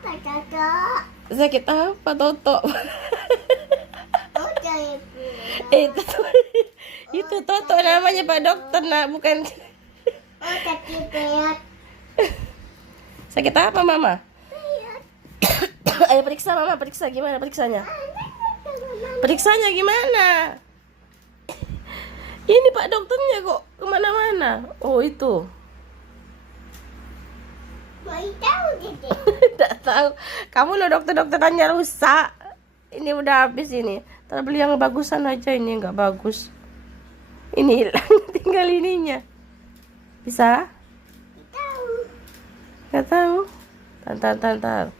apa, Toto? Sakit apa, Toto? Oh, saya Itu itu Toto namanya Pak Dokter, nak, bukan. Oh, sakit perut. Sakit apa, Mama? Perut. Ayo periksa, Mama, periksa gimana periksanya? Periksanya gimana? Ini Pak Dokternya kok kemana-mana. Oh, itu. Mau tahu gitu? Tidak tahu. Kamu lo dokter-dokterannya rusak. Ini udah habis ini. Ntar beli yang bagusan aja, ini nggak bagus. Ini hilang, tinggal ininya. Bisa? Tahu. Nggak tahu. Tantar.